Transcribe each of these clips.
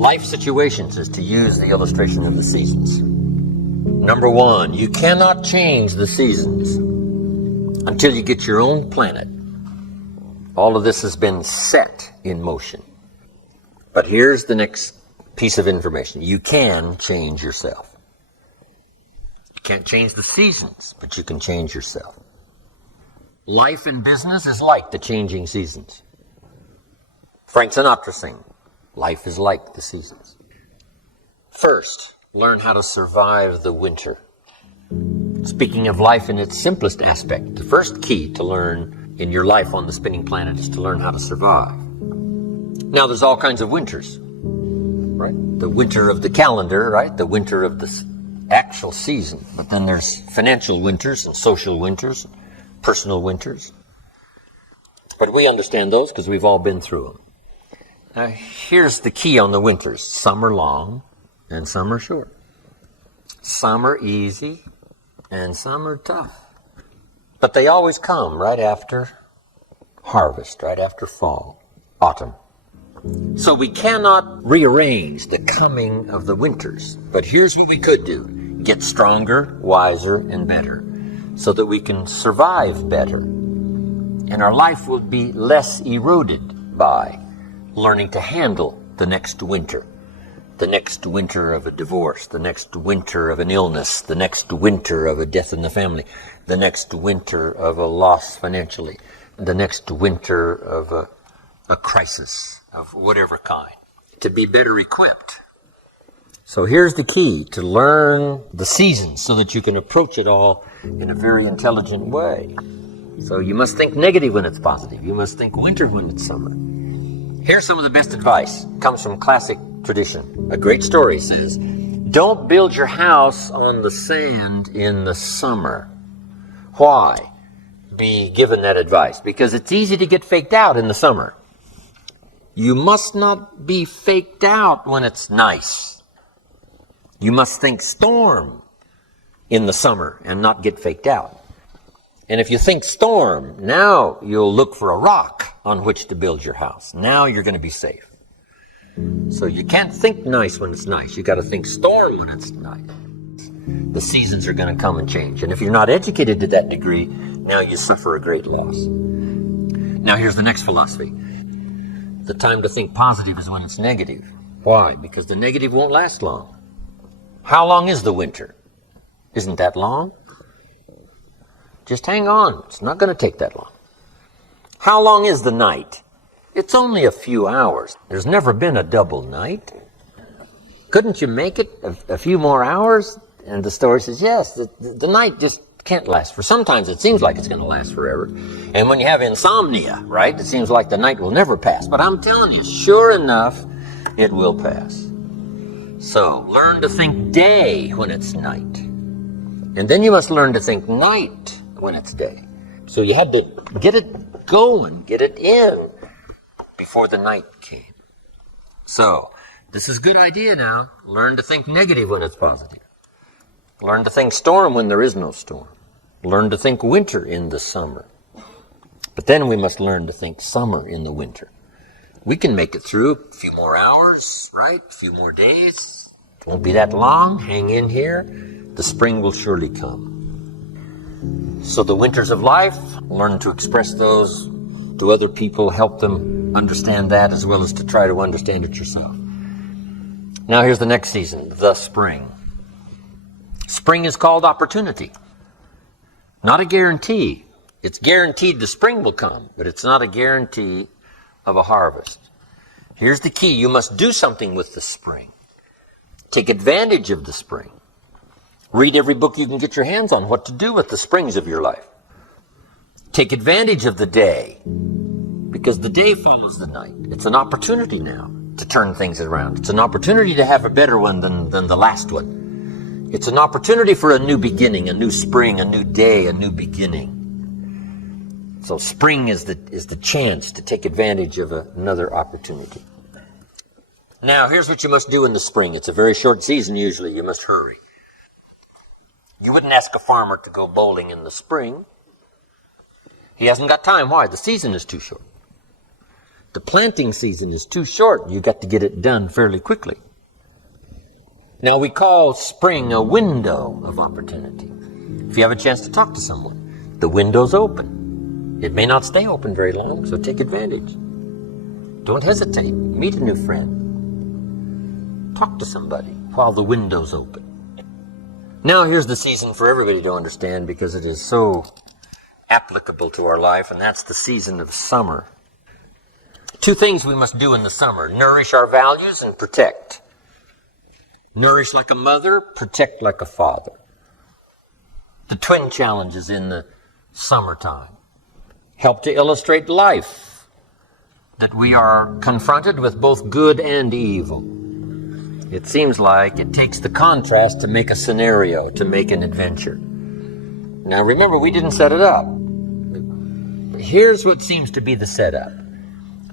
life situations is to use the illustration of the seasons. Number one, you cannot change the seasons until you get your own planet. All of this has been set in motion. But here's the next piece of information. You can change yourself. You can't change the seasons, but you can change yourself. Life in business is like the changing seasons. Frank Sinatra sang, life is like the seasons. First, learn how to survive the winter. Speaking of life in its simplest aspect, the first key to learn in your life on the spinning planet is to learn how to survive. Now, there's all kinds of winters, right? The winter of the calendar, right? The winter of the actual season. But then there's financial winters and social winters, personal winters. But we understand those because we've all been through them. Now, here's the key on the winters. Some are long and some are short. Some are easy and some are tough. But they always come right after harvest, right after fall, autumn. So we cannot rearrange the coming of the winters. But here's what we could do. Get stronger, wiser, and better so that we can survive better. And our life will be less eroded by learning to handle the next winter. The next winter of a divorce, the next winter of an illness, the next winter of a death in the family, the next winter of a loss financially, the next winter of a crisis of whatever kind, to be better equipped. So here's the key, to learn the seasons so that you can approach it all in a very intelligent way. So you must think negative when it's positive. You must think winter when it's summer. Here's some of the best advice. It comes from classic tradition. A great story says, don't build your house on the sand in the summer. Why be given that advice? Because it's easy to get faked out in the summer. You must not be faked out when it's nice. You must think storm in the summer and not get faked out. And if you think storm, now you'll look for a rock on which to build your house. Now you're going to be safe. So you can't think nice when it's nice. You got to think storm when it's nice. The seasons are going to come and change. And if you're not educated to that degree, now you suffer a great loss. Now here's the next philosophy. The time to think positive is when it's negative. Why? Because the negative won't last long. How long is the winter? Isn't that long? Just hang on. It's not going to take that long. How long is the night? It's only a few hours. There's never been a double night. Couldn't you make it a few more hours? And the story says, yes, the night just can't last for. Sometimes it seems like it's going to last forever. And when you have insomnia, right, it seems like the night will never pass. But I'm telling you, sure enough, it will pass. So learn to think day when it's night. And then you must learn to think night when it's day. So you had to get it going, get it in before the night came. So this is a good idea now. Learn to think negative when it's positive. Learn to think storm when there is no storm. Learn to think winter in the summer. But then we must learn to think summer in the winter. We can make it through a few more hours, right? A few more days. It won't be that long. Hang in here. The spring will surely come. So the winters of life, learn to express those to other people, help them understand that as well as to try to understand it yourself. Now here's the next season, the spring. Spring is called opportunity. Not a guarantee. It's guaranteed the spring will come, but it's not a guarantee of a harvest. Here's the key. You must do something with the spring. Take advantage of the spring. Read every book you can get your hands on what to do with the springs of your life. Take advantage of the day, because the day follows the night. It's an opportunity now to turn things around. It's an opportunity to have a better one than the last one. It's an opportunity for a new beginning, a new spring, a new day, a new beginning. So spring is the chance to take advantage of another opportunity. Now, here's what you must do in the spring. It's a very short season usually. You must hurry. You wouldn't ask a farmer to go bowling in the spring. He hasn't got time. Why? The season is too short. The planting season is too short. You got to get it done fairly quickly. Now we call spring a window of opportunity. If you have a chance to talk to someone, the window's open. It may not stay open very long, so take advantage. Don't hesitate. Meet a new friend. Talk to somebody while the window's open. Now here's the season for everybody to understand because it is so applicable to our life, and that's the season of summer. Two things we must do in the summer: nourish our values and protect. Nourish like a mother, protect like a father. The twin challenges in the summertime help to illustrate life, that we are confronted with both good and evil. It seems like it takes the contrast to make a scenario, to make an adventure. Now remember, we didn't set it up. Here's what seems to be the setup.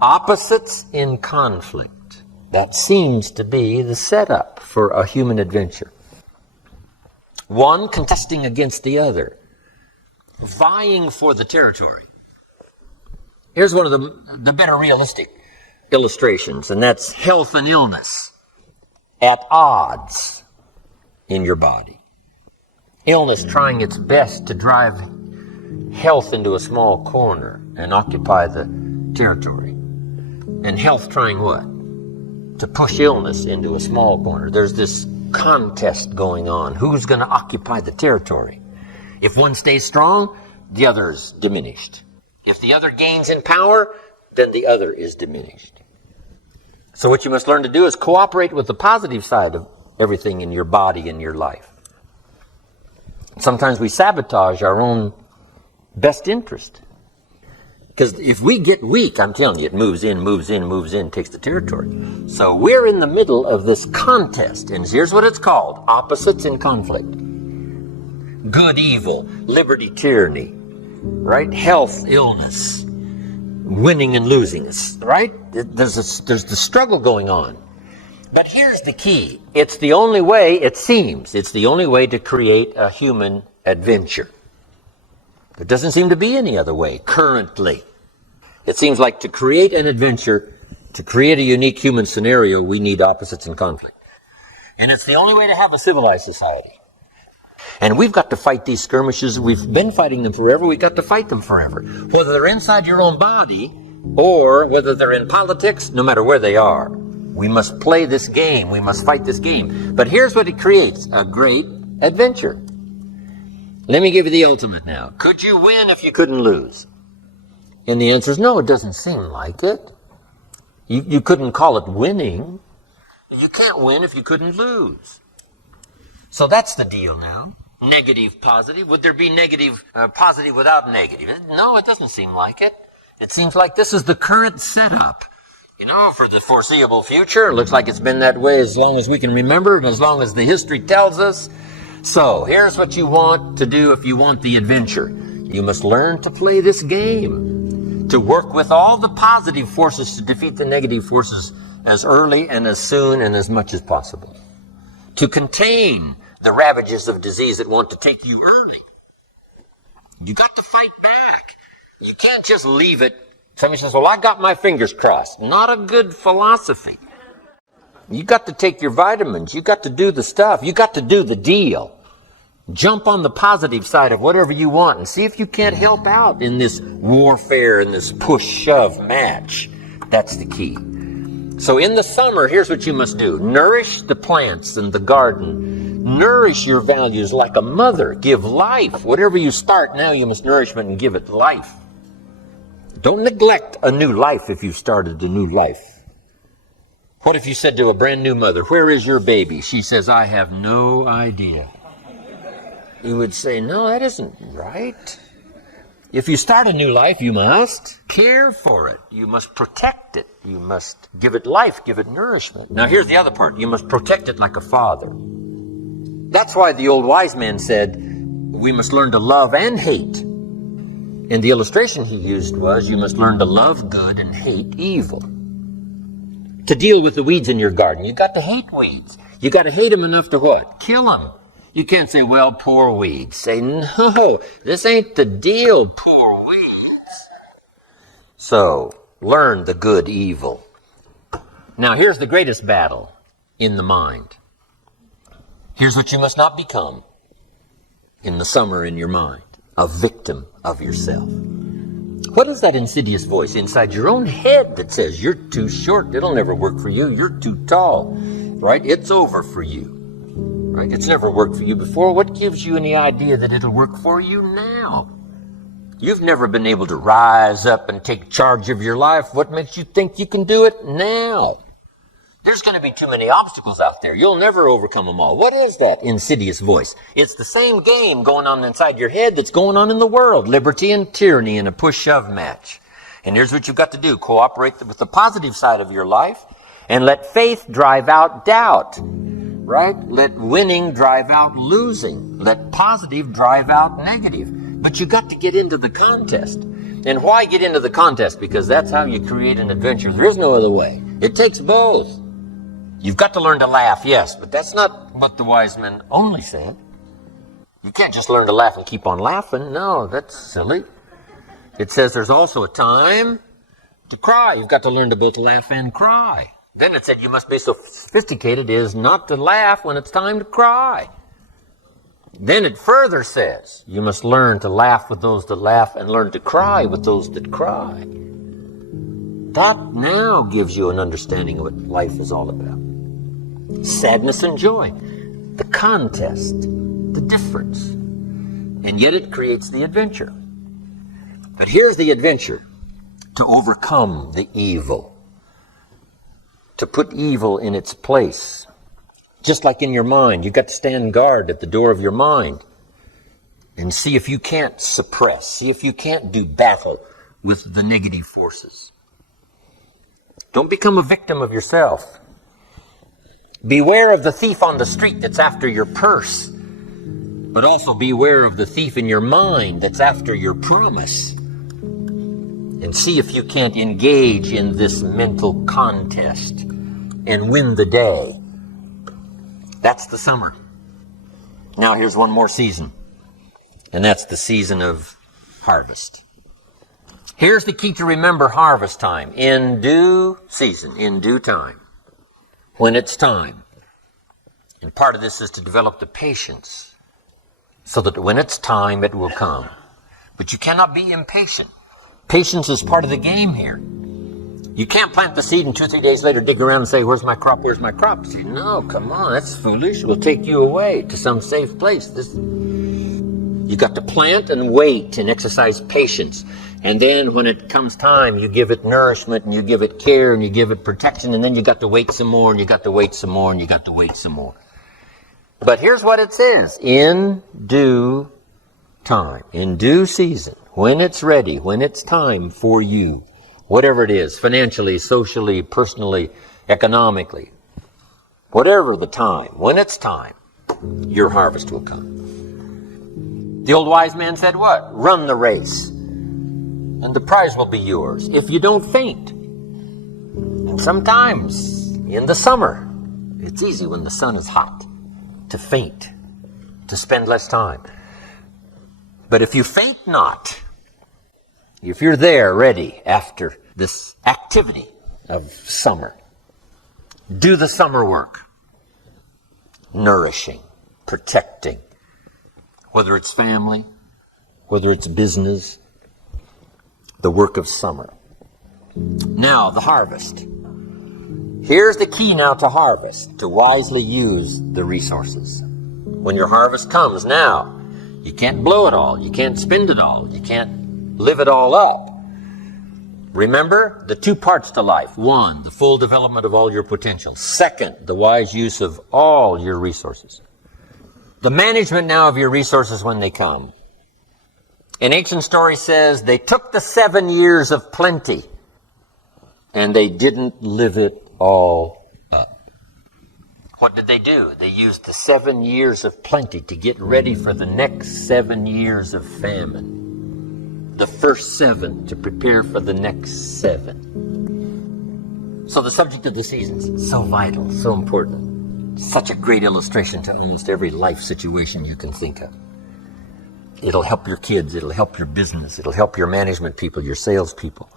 Opposites in conflict. That seems to be the setup for a human adventure. One contesting against the other, vying for the territory. Here's one of the better realistic illustrations, and that's health and illness at odds in your body. Illness trying its best to drive health into a small corner and occupy the territory. And health trying what? To push illness into a small corner. There's this contest going on. Who's going to occupy the territory? If one stays strong, the other is diminished. If the other gains in power, then the other is diminished. So what you must learn to do is cooperate with the positive side of everything in your body and your life. Sometimes we sabotage our own best interest. Because if we get weak, I'm telling you, it moves in, takes the territory. So we're in the middle of this contest, and here's what it's called: opposites in conflict. Good, evil, liberty, tyranny, right? Health, illness, winning and losing, right? There's the struggle going on. But here's the key. It's the only way, it seems, it's the only way to create a human adventure. There doesn't seem to be any other way currently. It seems like to create an adventure, to create a unique human scenario, we need opposites in conflict. And it's the only way to have a civilized society. And we've got to fight these skirmishes. We've been fighting them forever. We've got to fight them forever. Whether they're inside your own body or whether they're in politics, no matter where they are. We must play this game. We must fight this game. But here's what it creates: a great adventure. Let me give you the ultimate now. Could you win if you couldn't lose? And the answer is no, it doesn't seem like it. You couldn't call it winning. You can't win if you couldn't lose. So that's the deal now. Negative, positive. Would there be negative, positive without negative? No, it doesn't seem like it. It seems like this is the current setup. You know, for the foreseeable future. It looks like it's been that way as long as we can remember and as long as the history tells us. So here's what you want to do if you want the adventure. You must learn to play this game, to work with all the positive forces to defeat the negative forces as early and as soon and as much as possible. To contain the ravages of disease that want to take you early. You got to fight back. You can't just leave it. Somebody says, well, I got my fingers crossed. Not a good philosophy. You got to take your vitamins. You got to do the stuff. You got to do the deal. Jump on the positive side of whatever you want and see if you can't help out in this warfare, in this push-shove match. That's the key. So in the summer, here's what you must do. Nourish the plants and the garden. Nourish your values like a mother. Give life. Whatever you start now, you must nourish it and give it life. Don't neglect a new life if you've started a new life. What if you said to a brand new mother, where is your baby? She says, I have no idea. You would say, no, that isn't right. If you start a new life, you must care for it. You must protect it. You must give it life, give it nourishment. Now here's the other part. You must protect it like a father. That's why the old wise man said, we must learn to love and hate. And the illustration he used was, you must learn to love good and hate evil. To deal with the weeds in your garden, you got to hate weeds. You got to hate them enough to what? Kill them. You can't say, well, poor weeds. Say, no, this ain't the deal, poor weeds. So, Learn the good evil. Now here's the greatest battle in the mind. Here's what you must not become in the summer in your mind. A victim of yourself. What is that insidious voice inside your own head that says, you're too short, it'll never work for you, you're too tall, right? It's over for you, right? It's never worked for you before. What gives you any idea that it'll work for you now? You've never been able to rise up and take charge of your life. What makes you think you can do it now? There's going to be too many obstacles out there. You'll never overcome them all. What is that insidious voice? It's the same game going on inside your head that's going on in the world. Liberty and tyranny in a push-shove match. And here's what you've got to do. Cooperate with the positive side of your life and let faith drive out doubt. Right? Let winning drive out losing. Let positive drive out negative. But you got to get into the contest. And why get into the contest? Because that's how you create an adventure. There is no other way. It takes both. You've got to learn to laugh, yes, but that's not what the wise men only said. You can't just learn to laugh and keep on laughing. No, that's silly. It says there's also a time to cry. You've got to learn to both laugh and cry. Then it said you must be so sophisticated as not to laugh when it's time to cry. Then it further says you must learn to laugh with those that laugh and learn to cry with those that cry. That now gives you an understanding of what life is all about. Sadness and joy, the contest, the difference. And yet it creates the adventure. But here's the adventure: to overcome the evil, to put evil in its place. Just like in your mind, you've got to stand guard at the door of your mind and see if you can't suppress, see if you can't do battle with the negative forces. Don't become a victim of yourself. Beware of the thief on the street that's after your purse, but also beware of the thief in your mind that's after your promise. And see if you can't engage in this mental contest and win the day. That's the summer. Now here's one more season, and that's the season of harvest. Here's the key to remember harvest time. In due season, in due time. When it's time. And part of this is to develop the patience so that when it's time, it will come. But you cannot be impatient. Patience is part of the game here. You can't plant the seed and 2-3 days later dig around and say, where's my crop, where's my crop? See, no, come on, that's foolish. It will take you away to some safe place. You got to plant and wait and exercise patience. And then when it comes time, you give it nourishment and you give it care and you give it protection, and then you got to wait some more and you got to wait some more and you got to wait some more. But here's what it says: in due time, in due season, when it's ready, when it's time for you, whatever it is, financially, socially, personally, economically, whatever the time, when it's time, your harvest will come. The old wise man said what? Run the race, and the prize will be yours if you don't faint. And sometimes in the summer, it's easy when the sun is hot to faint, to spend less time. But if you faint not, if you're there ready after this activity of summer, do the summer work, nourishing, protecting, whether it's family, whether it's business, the work of summer. Now, the harvest. Here's the key now to harvest, to wisely use the resources. When your harvest comes now, you can't blow it all, you can't spend it all, you can't live it all up. Remember the two parts to life. One, the full development of all your potential. Second, the wise use of all your resources. The management now of your resources when they come. An ancient story says they took the 7 years of plenty and they didn't live it all up. What did they do? They used the 7 years of plenty to get ready for the next 7 years of famine. The first 7 to prepare for the next 7. So the subject of the seasons, so vital, so important. Such a great illustration to almost every life situation you can think of. It'll help your kids, it'll help your business, it'll help your management people, your salespeople.